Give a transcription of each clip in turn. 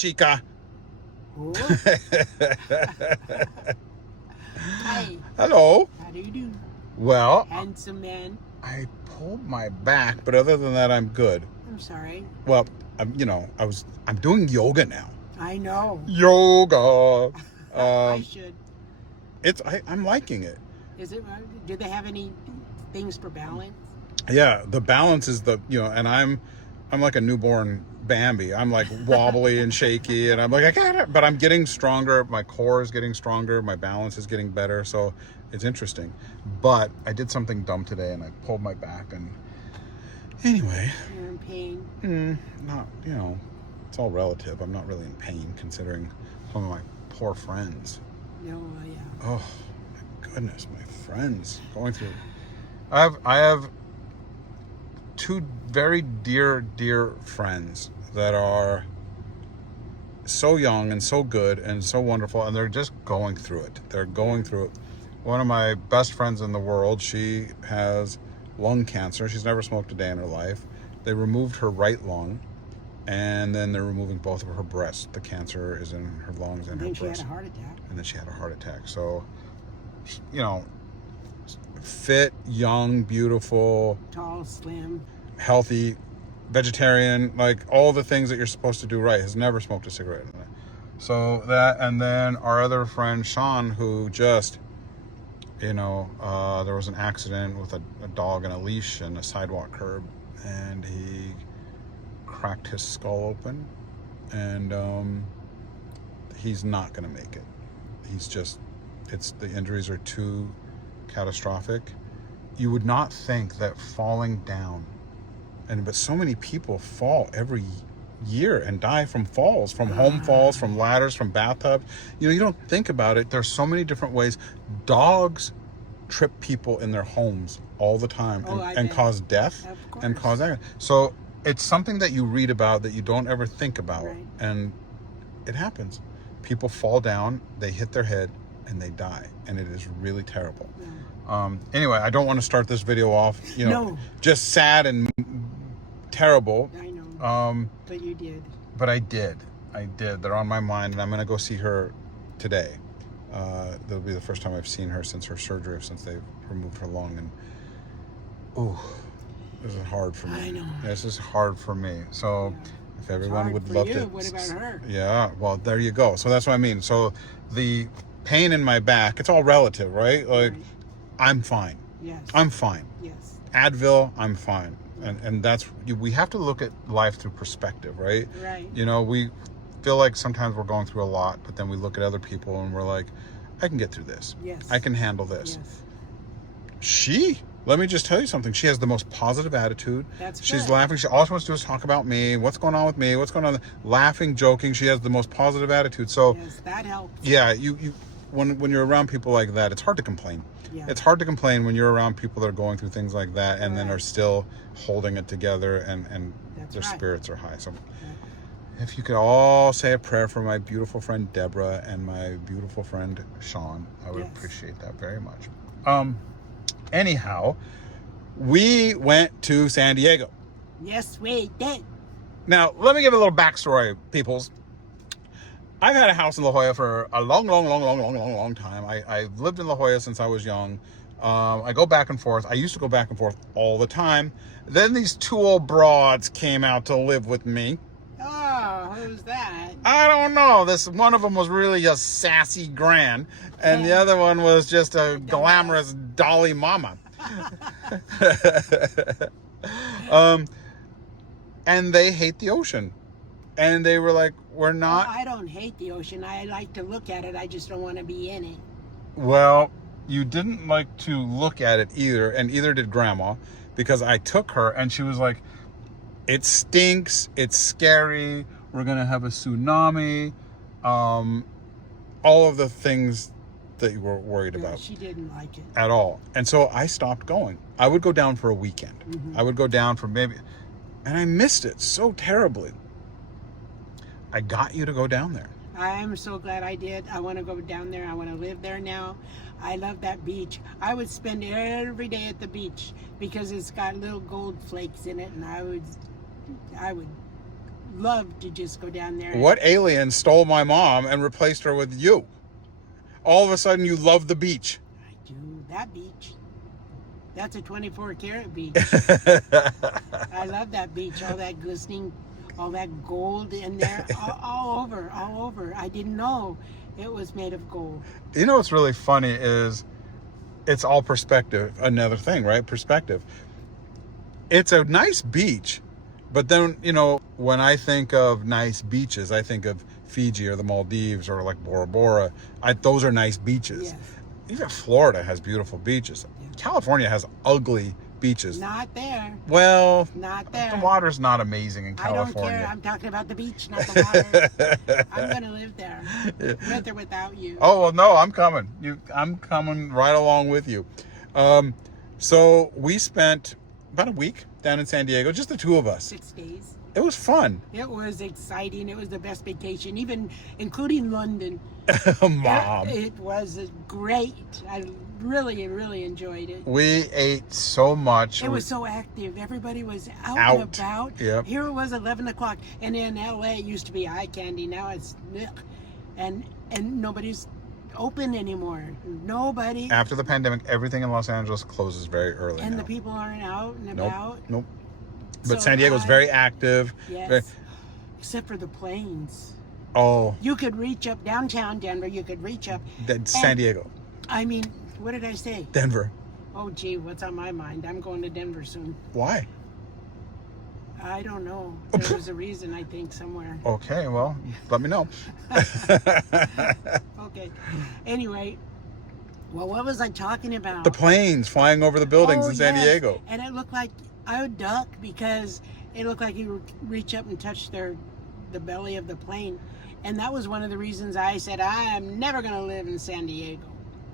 chica. Oh. Hi. Hello. How do you do? Well, Handsome man. I pulled my back, but other than that, I'm good. I'm sorry. Well, I'm doing yoga now. I know. Yoga. I should. I'm liking it. Is it? Do they have any things for balance? Yeah, the balance is and I'm like a newborn Bambi. I'm like wobbly and shaky, and I'm like, I got it, but I'm getting stronger. My core is getting stronger. My balance is getting better. So it's interesting. But I did something dumb today, and I pulled my back. And anyway, You're in pain. Not, it's all relative. I'm not really in pain considering some of my poor friends. No, yeah. Oh my goodness, my friends going through. I have two very dear friends that are so young and so good and so wonderful, and they're just going through it. They're going through it. One of my best friends in the world, she has lung cancer. She's never smoked a day in her life. They removed her right lung, and then they're removing both of her breasts. The cancer is in her lungs and her breasts. Then she had a heart attack. And then she had a heart attack. So, fit, young, beautiful, Tall, slim, healthy, vegetarian, like all the things that you're supposed to do right, has never smoked a cigarette. So that, and then our other friend Sean, who just, there was an accident with a dog and a leash and a sidewalk curb, and he cracked his skull open, and he's not going to make it. The injuries are too catastrophic. You would not think that falling down, but so many people fall every year and die from falls, from home falls, from ladders, from bathtubs. You don't think about it. There's so many different ways. Dogs trip people in their homes all the time and cause death and cause accident. So it's something that you read about that you don't ever think about. Right. And it happens. People fall down, they hit their head, and they die. And it is really terrible. Yeah. Anyway, I don't want to start this video off, just sad and terrible. I know. But you did. But I did. They're on my mind, and I'm going to go see her today. That'll be the first time I've seen her since her surgery, since they removed her lung. And, this is hard for me. I know. This is hard for me. So if everyone would love to. What about her? Yeah, well, there you go. So that's what I mean. So the pain in my back, it's all relative, right? Like, right. I'm fine. Yes. I'm fine. Yes. Advil, I'm fine. And that's, we have to look at life through perspective, right? Right. We feel like sometimes we're going through a lot, but then we look at other people and we're like, I can get through this. Yes. I can handle this. Yes. Let me just tell you something. She has the most positive attitude. She's good. Laughing. All she wants to do is talk about me. What's going on with me? What's going on? Laughing, joking. She has the most positive attitude. So yes, that helps. Yeah, when you're around people like that, it's hard to complain. Yeah. It's hard to complain when you're around people that are going through things like that and then are still holding it together and their spirits are high. So if you could all say a prayer for my beautiful friend Deborah and my beautiful friend Sean, I would appreciate that very much. Anyhow, we went to San Diego. Yes, we did. Now, let me give a little backstory, peoples. I've had a house in La Jolla for a long time. I've lived in La Jolla since I was young. I go back and forth. I used to go back and forth all the time. Then these two old broads came out to live with me. Oh, who's that? I don't know. One of them was really a sassy gran, and the other one was just a glamorous dolly mama. And they hate the ocean. And they were like, we're not... Well, I don't hate the ocean. I like to look at it. I just don't want to be in it. Well, you didn't like to look at it either, and either did Grandma, because I took her, and she was like, it stinks, it's scary, we're going to have a tsunami, all of the things that you were worried about. She didn't like it. At all. And so I stopped going. I would go down for a weekend. Mm-hmm. I would go down for maybe... And I missed it so terribly. I got you to go down there. I'm so glad I did. I want to go down there. I want to live there now. I love that beach. I would spend every day at the beach because it's got little gold flakes in it, and I would love to just go down there. What alien stole my mom and replaced her with you? All of a sudden, you love the beach. I do. That beach. That's a 24-karat beach. I love that beach. All that glistening, all that gold in there, all over. I didn't know it was made of gold. You know what's really funny is it's all perspective. Another thing, right? Perspective. It's a nice beach, but then, you know, when I think of nice beaches, I think of Fiji or the Maldives or like Bora Bora. Those are nice beaches. Yes. Even Florida has beautiful beaches. Yeah. California has ugly beaches. Not there. Well, Not there. the water's not amazing in I don't California. care. I'm talking about the beach, not the water. I'm going to live there, with or without you. Oh, well, no, I'm coming. I'm coming right along with you. So we spent about a week down in San Diego, just the two of us. 6 days. It was fun. It was exciting. It was the best vacation, even including London. Mom. It was great. I really, really enjoyed it. We ate so much. It was so active. Everybody was out and Out. about. Yep. Here it was 11 o'clock. And in LA, it used to be eye candy. Now it's and nobody's open anymore. Nobody. After the pandemic, everything in Los Angeles closes very early And now. the people aren't out and Nope. about. Nope. But So San Diego's very active. Yes. Very- Except for the planes. Oh, You could reach up downtown Denver. You could reach up. San Diego. I mean, what did I say? Denver. Oh, gee, what's on my mind? I'm going to Denver soon. Why? I don't know. There was a reason, I think, somewhere. Okay, well, let me know. Okay. Anyway, well, what was I talking about? The planes flying over the buildings Oh, in San yes. Diego. And it looked like I would duck because it looked like you would reach up and touch the belly of the plane. And that was one of the reasons I said I am never going to live in San Diego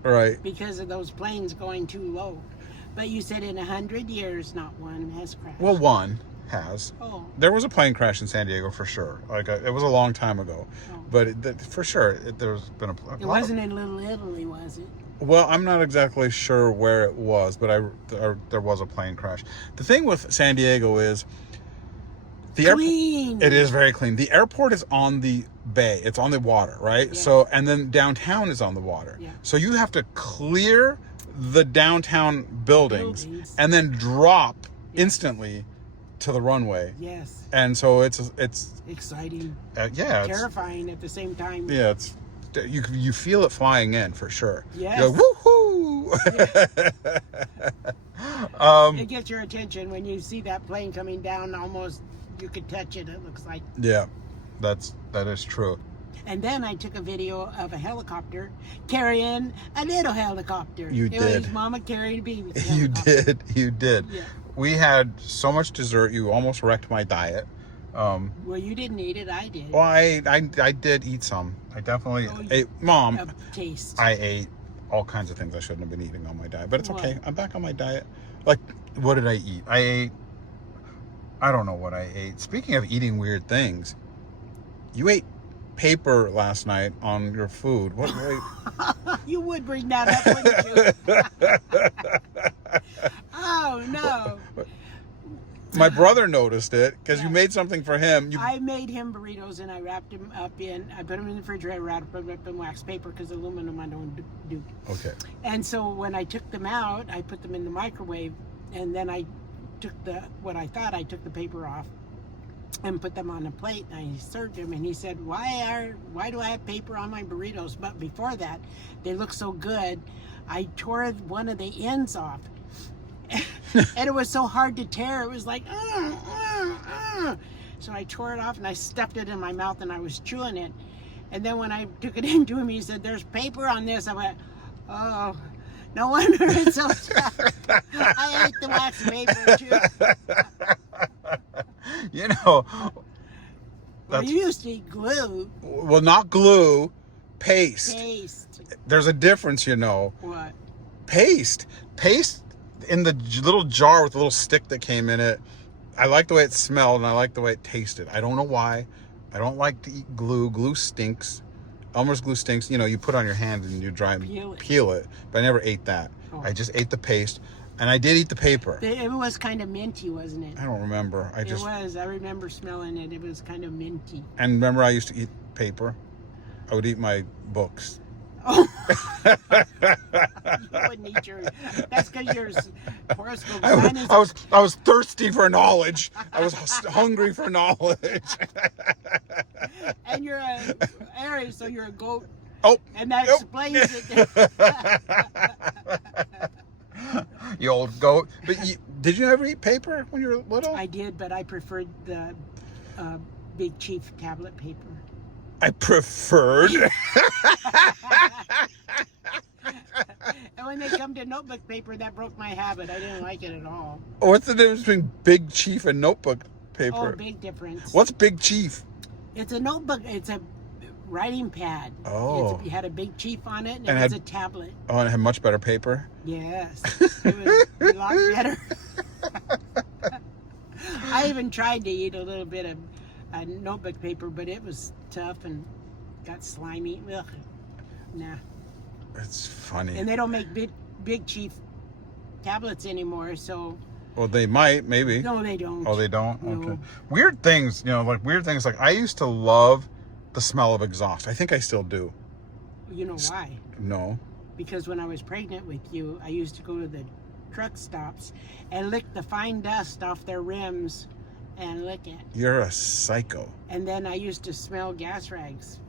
Right. because of those planes going too low. But you said in 100 years, not one has crashed. Well, one has. Oh. There was a plane crash in San Diego for sure. It was a long time ago, Oh. but for sure there's been a It lot wasn't in Little Italy, was it? Well, I'm not exactly sure where it was, but there was a plane crash. The thing with San Diego is Clean. It is very clean. The airport is on the bay. It's on the water, right? Yeah. So, and then downtown is on the water. Yeah. So you have to clear the downtown buildings. And then drop instantly to the runway. Yes. And so it's Exciting. yeah, it's, Terrifying at the same time. yeah, it's you feel it flying in for sure. Yes. You're like, woohoo! It gets your attention when you see that plane coming down. Almost you could touch it. It looks like. Yeah, that is true. And then I took a video of a helicopter carrying a little helicopter. You It did. was Mama carrying a baby. You did. Yeah. We had so much dessert. You almost wrecked my diet. Well, you didn't eat it. I did. Well, I did eat some. I definitely ate. Mom, A taste. I ate all kinds of things I shouldn't have been eating on my diet, but it's What? okay. I'm back on my diet. Like, what did I eat? I don't know what I ate. Speaking of eating weird things, you ate paper last night on your food. What? You would bring that up, wouldn't you? Oh, no. My brother noticed it because you made something for him. I made him burritos and I wrapped him up I put them in the refrigerator, wrapped them up in wax paper because aluminum I don't do. Okay. And so when I took them out, I put them in the microwave and then I took the paper off and put them on a plate and I served him and he said, why do I have paper on my burritos? But before that, they look so good, I tore one of the ends off. And it was so hard to tear. It was like, So I tore it off and I stuffed it in my mouth and I was chewing it. And then when I took it into him, he said, there's paper on this. I went, oh, no wonder it's so tough. I ate the wax paper too. You know, Well, you used to eat glue. well, not glue, paste. Paste. There's a difference, you know. What? Paste in the little jar with a little stick that came in it. I like the way it smelled and I like the way it tasted. I don't know why. I don't like to eat glue. Glue stinks. Elmer's glue stinks. You know, you put it on your hand and you dry and Peel it. peel it. But I never ate that. Oh. I just ate the paste. And I did eat the paper. It was kind of minty, wasn't it? I don't remember. It was. I remember smelling it. It was kind of minty. And remember, I used to eat paper. I would eat my books. Oh, you wouldn't eat your. That's because your horoscope sign is. I was thirsty for knowledge. I was hungry for knowledge. And you're a Aries, so you're a goat. Oh, And that explains it. You old goat. But did you ever eat paper when you were little? I did, but I preferred the Big Chief tablet paper. I preferred. And when they come to notebook paper, that broke my habit. I didn't like it at all. What's the difference between Big Chief and notebook paper? Oh, big difference. What's Big Chief? It's a notebook. It's a writing pad. Oh. It had a Big Chief on it, and it was a tablet. Oh, and it had much better paper? Yes. It was a lot better. I even tried to eat a little bit of notebook paper, but it was tough and got slimy. Ugh. Nah. It's funny. And they don't make Big Chief tablets anymore, so... Well, they might, maybe. No, they don't. Oh, they don't? No. Okay. Weird things, like I used to love the smell of exhaust. I think I still do. You know why? No. Because when I was pregnant with you, I used to go to the truck stops and lick the fine dust off their rims and lick it. You're a psycho. And then I used to smell gas rags.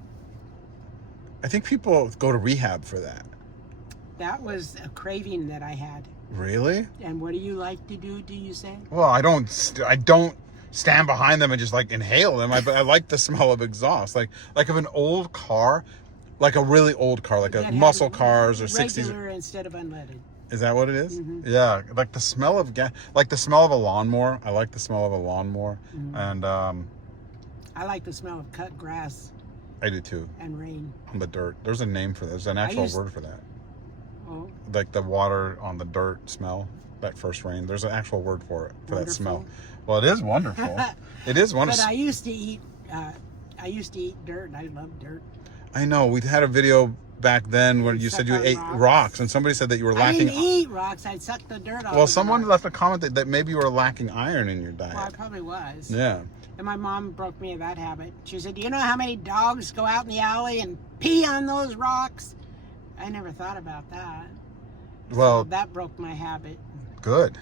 I think people go to rehab for that. That was a craving that I had. Really? And what do you like to do you say? Well, I don't stand behind them and just like inhale them. I like the smell of exhaust. Like of an old car, like a really old car, like a muscle cars or 60s. Regular instead of unleaded. Is that what it is? Mm-hmm. Yeah, like the smell of gas, like the smell of a lawnmower. I like the smell of a lawnmower. Mm-hmm. And I like the smell of cut grass. I do too. And rain. On the dirt. There's a name for that. There's an actual word for that. Oh. Like the water on the dirt smell, that first rain. There's an actual word for it, for that smell. Well, it is wonderful. It is wonderful. But I used to eat dirt. I love dirt. I know. We had a video back then where you said you ate rocks, and somebody said that you were lacking. I didn't eat rocks. I'd suck the dirt off. Well, someone left a comment that maybe you were lacking iron in your diet. Well, I probably was. Yeah. And my mom broke me of that habit. She said, "Do you know how many dogs go out in the alley and pee on those rocks?" I never thought about that. Well, so that broke my habit. Good.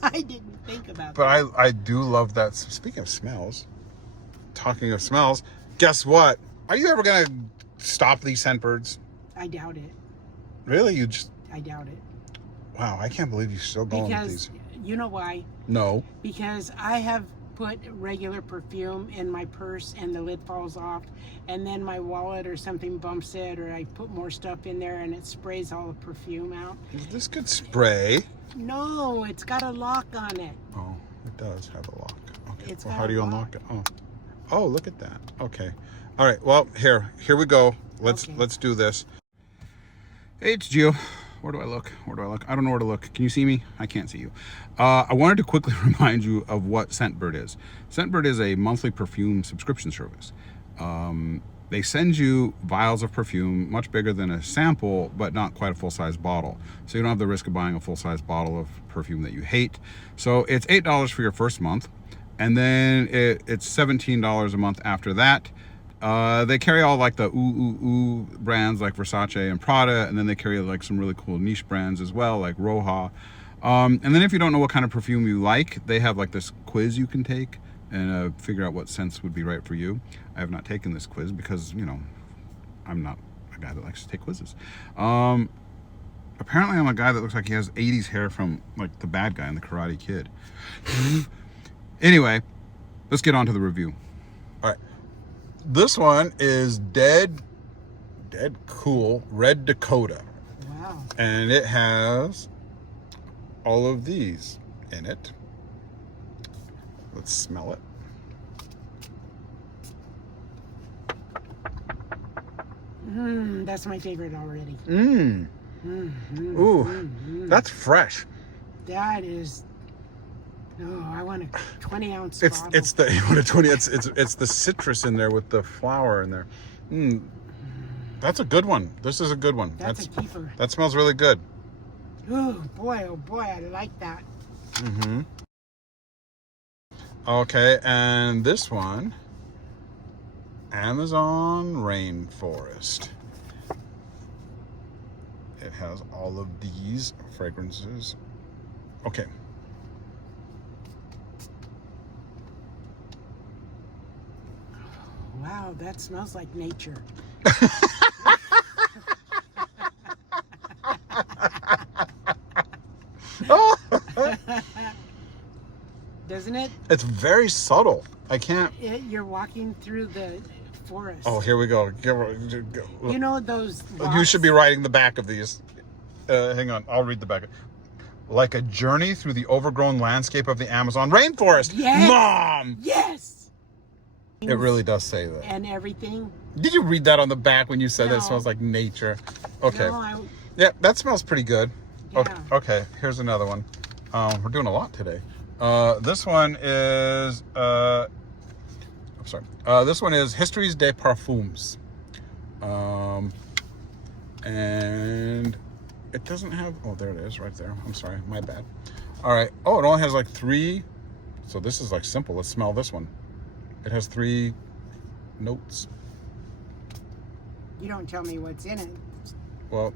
I didn't think about that. But I do love that. Speaking of smells, talking of smells, guess what? Are you ever going to stop these scent birds? I doubt it. Really? I doubt it. Wow, I can't believe you're still going with these. You know why? No. Because I have put regular perfume in my purse and the lid falls off, and then my wallet or something bumps it, or I put more stuff in there and it sprays all the perfume out. This could spray. No, it's got a lock on it. Oh, it does have a lock. Okay. It's well, got how do you a unlock it? Oh, look at that. Okay. All right. Well, here we go. Let's do this. Hey, it's Gio. Where do I look? I don't know where to look. Can you see me? I can't see you. I wanted to quickly remind you of what Scentbird is. Scentbird is a monthly perfume subscription service. They send you vials of perfume, much bigger than a sample, but not quite a full-size bottle. So you don't have the risk of buying a full-size bottle of perfume that you hate. So it's $8 for your first month, and then it's $17 a month after that. They carry all like the ooh brands like Versace and Prada, and then they carry like some really cool niche brands as well, like Roja. And then if you don't know what kind of perfume you like, they have like this quiz you can take and figure out what scents would be right for you. I have not taken this quiz because, I'm not a guy that likes to take quizzes. Apparently I'm a guy that looks like he has 80s hair from like the bad guy in the Karate Kid. Anyway, let's get on to the review. All right. This one is Dead Cool Red Dakota. Wow. And it has all of these in it. Let's smell it. That's my favorite already. That's fresh. That is. Oh, I want a 20-ounce bottle. It's the you want a 20. It's the citrus in there with the flower in there. That's a good one. This is a good one. That's a keeper. That smells really good. Oh boy, I like that. Mm-hmm. Okay, and this one, Amazon Rainforest. It has all of these fragrances. Okay. Wow, that smells like nature. Doesn't it? It's very subtle. I can't. You're walking through the forest. Oh, here we go. You know those You should be writing the back of these. Hang on, I'll read the back. Like a journey through the overgrown landscape of the Amazon rainforest. Yes. Mom! Yes! It really does say that. And everything. Did you read that on the back when you said that it No. smells like nature? Okay. No, Yeah, that smells pretty good. Yeah. Okay, here's another one. We're doing a lot today. This one is... I'm sorry. This one is Histories des Parfums. And it doesn't have... Oh, there it is, right there. I'm sorry, my bad. All right. Oh, it only has like 3... So this is like simple. Let's smell this one. It has 3 notes. you don't tell me what's in it. Well...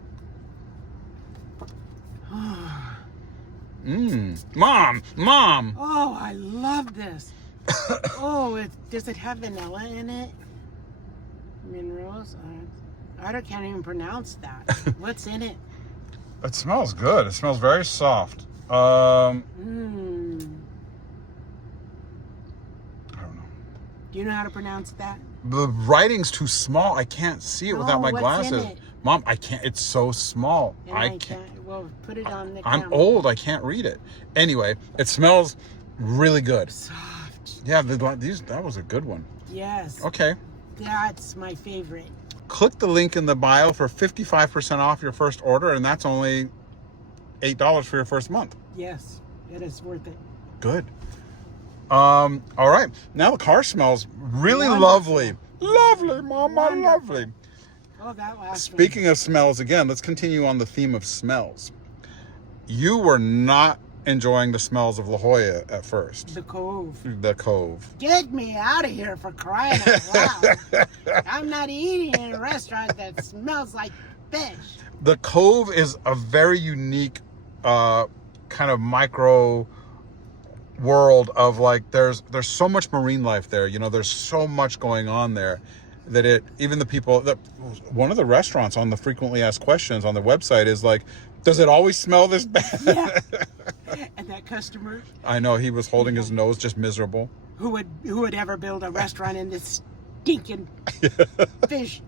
Mom! Oh, I love this. Oh, does it have vanilla in it? Minerals? Can't even pronounce that. What's in it? It smells good. It smells very soft. I don't know. Do you know how to pronounce that? The writing's too small. I can't see it without my what's glasses. in it? Mom, I can't. It's so small. And I can't. Well, put it on the I'm camera. old. I can't read it. Anyway, it smells really good. Soft. Yeah, that was a good one. Yes. Okay. That's my favorite. Click the link in the bio for 55% off your first order, and that's only $8 for your first month. Yes, it is worth it. Good. All right. Now the car smells really Wonderful. lovely. Lovely, Mama, Wonderful. lovely. Oh, that last Speaking of smells, again, let's continue on the theme of smells. You were not enjoying the smells of La Jolla at first. The Cove. The Cove. Get me out of here for crying out loud. I'm not eating in a restaurant that smells like fish. The Cove is a very unique kind of micro world of like there's so much marine life there. You know, there's so much going on there that even the people that one of the restaurants on the frequently asked questions on the website is like, does it always smell this bad? Yeah. And that customer I know, he was holding his nose, just miserable. who would ever build a restaurant in this stinking fish.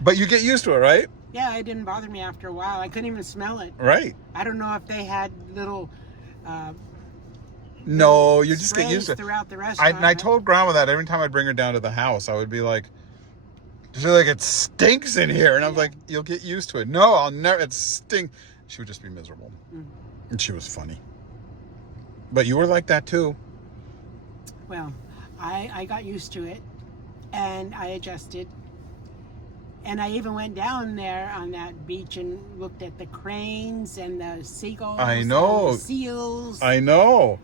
But you get used to it, right? Yeah, it didn't bother me after a while. I couldn't even smell it. Right. I don't know if they had little No, you just get sprays used to it. throughout the restaurant. I told Grandma that every time I'd bring her down to the house, I would be like, I feel like it stinks in here. And I'm like, you'll get used to it. No, I'll never, it stink. She would just be miserable. And she was funny. But you were like that too. Well, I got used to it, and I adjusted. And I even went down there on that beach and looked at the cranes and the seagulls. I know. And the seals. I know.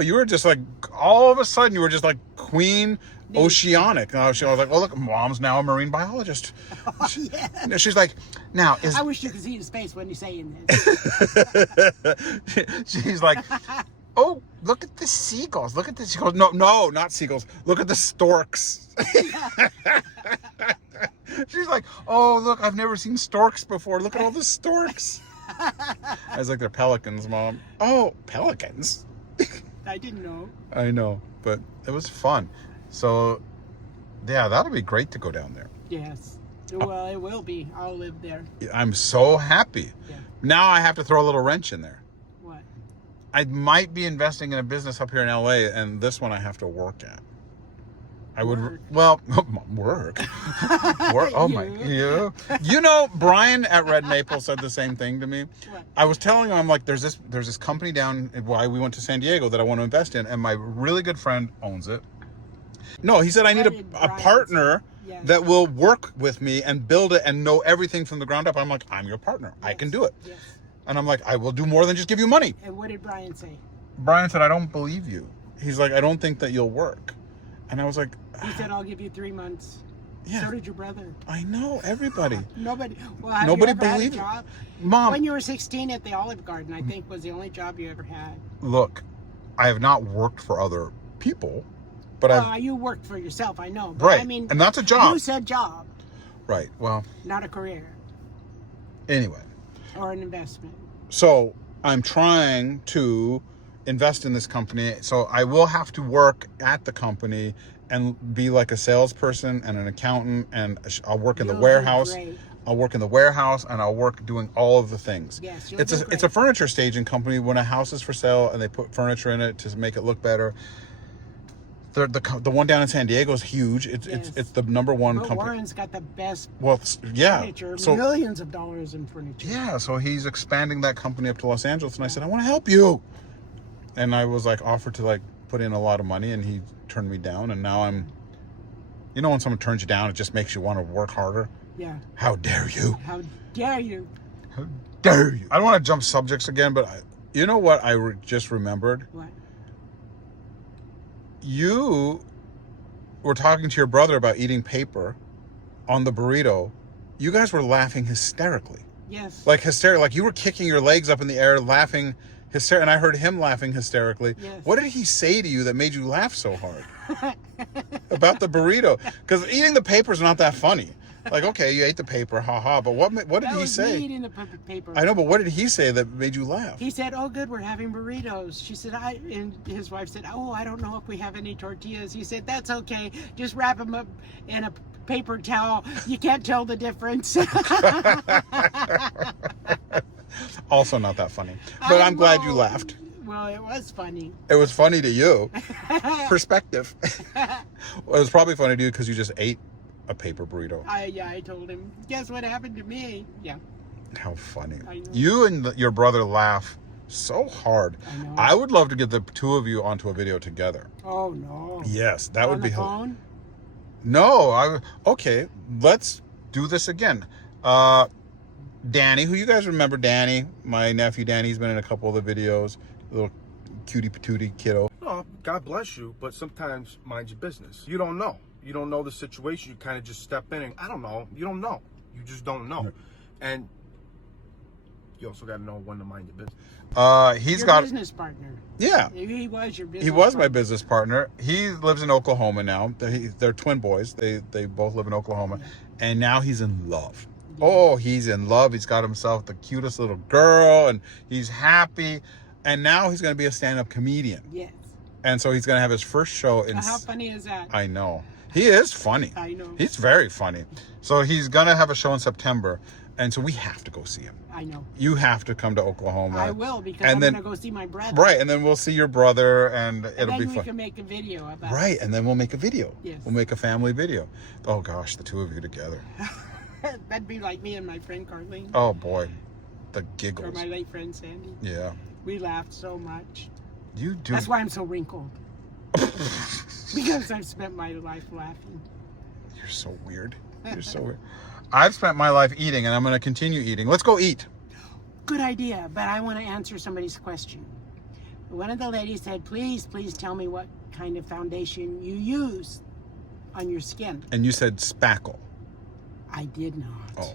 You were just like, all of a sudden, you were just like Queen Oceanic. And I was like, well, look, Mom's now a marine biologist. Oh, yeah. She's like, now is. I wish you could see his face when you're saying this. She's like, oh, look at the seagulls. Look at the seagulls. No, not seagulls. Look at the storks. She's like, oh, look, I've never seen storks before. Look at all the storks. I was like, they're pelicans, Mom. Oh, pelicans? I didn't know. I know, but it was fun. So, yeah, that'll be great to go down there. Yes. Well, it will be. I'll live there. I'm so happy. Yeah. Now I have to throw a little wrench in there. What? I might be investing in a business up here in LA, and this one I have to work at. I would, Work. well, work. Oh my, you know, Brian at Red Maple said the same thing to me. What? I was telling him, I'm like, there's this company down why we went to San Diego that I want to invest in, and my really good friend owns it. No, he said I need a partner Yes. that will work with me and build it and know everything from the ground up. I'm like, I'm your partner. Yes. I can do it. Yes. And I'm like, I will do more than just give you money. And what did Brian say? Brian said, I don't believe you. He's like, I don't think that you'll work. And I was like, He said, I'll give you 3 months. yeah. So did your brother. I know, everybody. Nobody. Well, have Nobody you ever believed it. had a job? Mom, When you were 16 at the Olive Garden, I think was the only job you ever had. look, I have not worked for other people, but I've, You worked for yourself, I know. But right. I mean, And that's a job. you said job, Right. Well, not a career anyway. or an investment. So I'm trying to invest in this company. So I will have to work at the company and be like a salesperson and an accountant, and I'll work in the You'll do warehouse. great. I'll work in the warehouse, and I'll work doing all of the things. Yes, you'll it's do a great. furniture staging company. When a house is for sale and they put furniture in it to make it look better. The one down in San Diego is huge. It's the number one But company. Warren's got the best Yeah. furniture, So millions of dollars in furniture. yeah, so he's expanding that company up to Los Angeles, and I said, I want to help you. And I was like offered to like put in a lot of money, and he turned me down, and now I'm, you know, when someone turns you down, it just makes you want to work harder. Yeah. How dare you? How dare you? How dare you? I don't want to jump subjects again, but you know what I just remembered? What? You were talking to your brother about eating paper on the burrito. You guys were laughing hysterically. Yes. Like hysterical. Like you were kicking your legs up in the air, laughing hysterically. And I heard him laughing hysterically. Yes. What did he say to you that made you laugh so hard? About the burrito? Because eating the paper is not that funny. Like, okay, you ate the paper, haha. But what did he say? Me eating the paper. I know, but what did he say that made you laugh? He said, "Oh, good, we're having burritos." She said, and his wife said, "Oh, I don't know if we have any tortillas." He said, "That's okay. Just wrap them up in a paper towel. You can't tell the difference." Also not that funny. But I'm glad you laughed. Well, it was funny. It was funny to you. Perspective. Well, it was probably funny to you because you just ate a paper burrito. I told him, guess what happened to me? Yeah. How funny. I know. You and your brother laugh so hard. I know. I would love to get the two of you onto a video together. Oh, no. Yes, that would On be the hilarious. phone? No, okay, let's do this again. Danny, who you guys remember Danny, my nephew Danny, he's been in a couple of the videos, little cutie patootie kiddo. No, God bless you, but sometimes mind your business. You don't know. You don't know the situation. You kind of just step in and, I don't know. You don't know. You just don't know. And you also got to know when to mind your business. He's Your got business partner. Yeah. He was your business He was my partner. business partner. He lives in Oklahoma now. They're twin boys. They both live in Oklahoma. And now he's in love. Oh, he's in love. He's got himself the cutest little girl, and he's happy. And now he's going to be a stand-up comedian. Yes. And so he's going to have his first show in... How funny is that? I know. He is funny. I know. He's very funny. So he's going to have a show in September. And so we have to go see him. I know. You have to come to Oklahoma. I will, because And I'm then- going to go see my brother. Right. And then we'll see your brother, and it'll And then be we fun. can make a video about Right, and then we'll make a video. Yes. We'll make a family video. Oh gosh, the two of you together. it. That'd be like me and my friend Carlene. Oh boy, the Or giggles. my late friend Sandy. Yeah, We laughed so much. you do. That's why I'm so wrinkled. Because I've spent my life laughing. You're so weird. You're so weird. I've spent my life eating, and I'm going to continue eating. Let's go eat. Good idea, but I want to answer somebody's question. One of the ladies said, please tell me what kind of foundation you use on your skin. And you said spackle. I did not. Oh,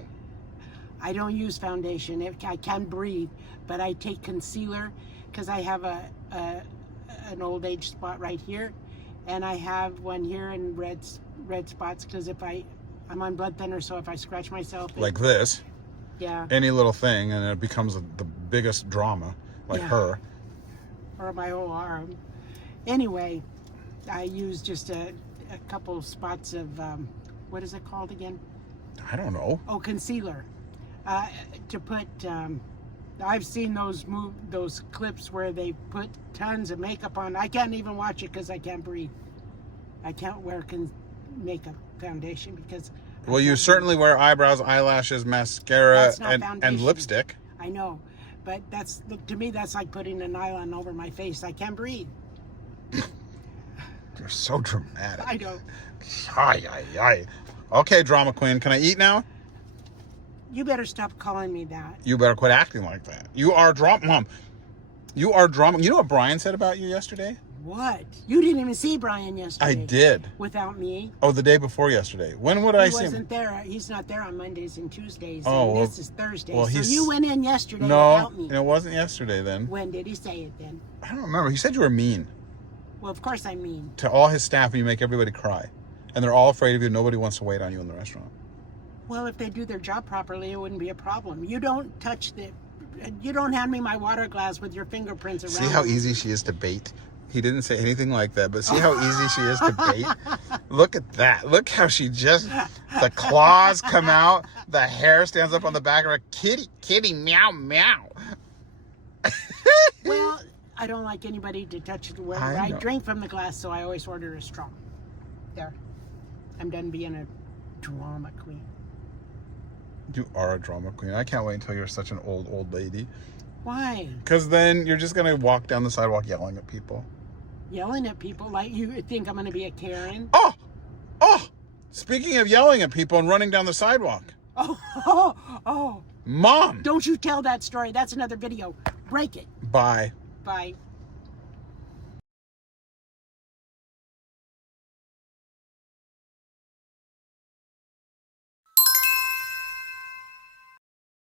I don't use foundation. I can breathe, but I take concealer because I have an old age spot right here, and I have one here in red spots because I'm on blood thinner, so if I scratch myself, like this. yeah, Any little thing, and it becomes the biggest drama. Like Yeah. her. or my whole arm. Anyway, I use just a couple spots of what is it called again? I don't know. Oh, concealer. To put, I've seen those clips where they put tons of makeup on. I can't even watch it because I can't breathe. I can't wear makeup foundation because. Well, you certainly wear eyebrows, eyelashes, mascara, That's not and foundation. lipstick. I know, but to me that's like putting a nylon over my face. I can't breathe. You're so dramatic. I know. Ay, ay, ay. Okay, drama queen. Can I eat now? You better stop calling me that. You better quit acting like that. You are drama, Mom. You are drama. You know what Brian said about you yesterday? What? You didn't even see Brian yesterday. I did. Without me. Oh, the day before yesterday. When would I see him? He wasn't there. He's not there on Mondays and Tuesdays. Oh, and well, this is Thursday. well, so he's- you went in yesterday No, without me. it wasn't yesterday then. When did he say it then? I don't remember. He said you were mean Well, of course I mean. to all his staff and you make everybody cry. And they're all afraid of you. Nobody wants to wait on you in the restaurant. Well, if they do their job properly, it wouldn't be a problem. You don't touch the... You don't hand me my water glass with your fingerprints around See how it. easy she is to bait? He didn't say anything like that, but see how easy she is to bait? Look at that. Look how she just, the claws come out, the hair stands up on the back of her. Kitty, meow, meow. Well, I don't like anybody to touch the water. I I know. drink from the glass, so I always order a straw. There. I'm done being a drama queen. You are a drama queen. I can't wait until you're such an old lady. Why? Because then you're just going to walk down the sidewalk yelling at people. Yelling at people like you think I'm going to be a Karen? Oh! Speaking of yelling at people and running down the sidewalk. Oh. Mom! Don't you tell that story. That's another video. Break it. Bye. Bye.